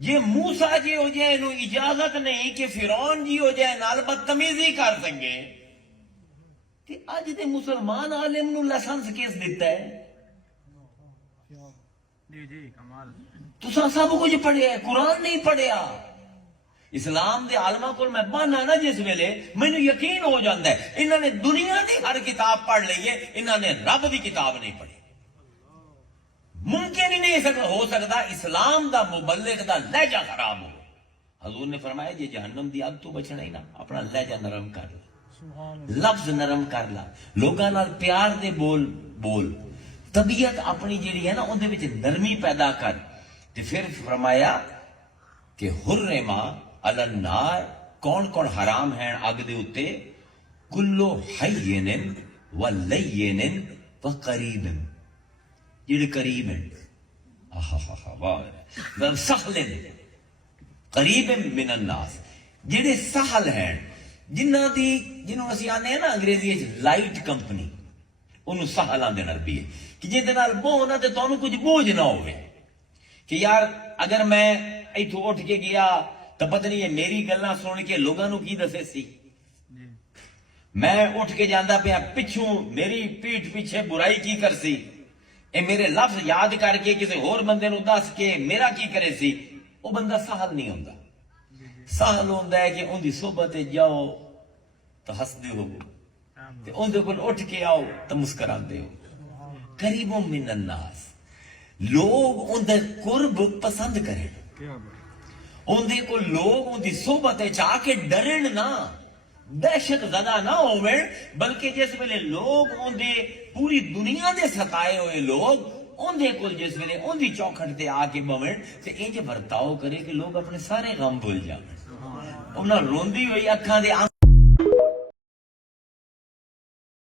یہ موسیٰ جی ہو جائے نو اجازت نہیں کہ فرعون جی ہو جائے نال بدتمیزی کر سکے تے اج دے مسلمان عالم نو لائسنس کیس دیتا ہے؟ جی کمال تساں سب کچھ پڑھیا ہے، قرآن نہیں پڑھیا۔ اسلام دے عالماں کول میں بہنا نا جس ویلے مینوں یقین ہو جاندا ہے انہاں نے دنیا دی ہر کتاب پڑھ لئی ہے، انہاں نے رب دی کتاب نہیں پڑھی۔ ممکن ہی نہیں ہو سکتا اسلام دا مبلغ دا لہجہ خراب ہو۔ حضور نے فرمایا جی جہنم دی اگ تو بچنا ہی نا اپنا لہجہ نرم کر لا، لفظ نرم کر لا، لوگاں نال پیار دے بول، طبیعت اپنی جیڑی ہے نا اون دے وچ نرمی پیدا کر۔ تے پھر فرمایا کہ حرما علی النار کون کون حرام ہیں اگ دے اتے؟ کلو حین و لین و قریب، جڑے قریب ہیں سہل قریب من الناس، جڑے سہل ہیں جنہوں اسی آنے ہیں نا انگریزی لائٹ کمپنی، انہوں سہل آندے عربی ہے کہ جہدے نال بو نا تے تانوں کچھ بوجھ نہ ہوئے کہ یار اگر میں ایتھوں اٹھ کے گیا تو پتہ نہیں ہے میری گلاں سن کے لوگاں نو کی دسے سی، میں اٹھ کے جاندا پیا پچھوں میری پیٹھ پیچھے برائی کی کر سی، اے میرے لفظ یاد کر کے کسی اور بندے نو دس کے میرا کی کرے سی، وہ بندہ سہل نہیں ہوندا۔ سہل ہوندا ہے کہ ان دی صحبت جاؤ تو ہسدے ہو، تے ان دے کول اٹھ کے آؤ تو مسکراندے ہو۔ قریب من الناس، لوگ ان دے قرب پسند کریں، ان دے کو لوگ ان دی صحبت چاہ کے ڈرن نہ، دہشت زدہ نہ ہوئے، بلکہ جس ویلے لوگ ان دے پوری دنیا دے ستائے ہوئے لوگ ان دے کل جس ویلے ان دی چوکھٹ تے آ کے بویں تے انج برتاؤ کرے کہ لوگ اپنے سارے غم بھول جائیں، انہاں روندی ہوئی اکھاں دے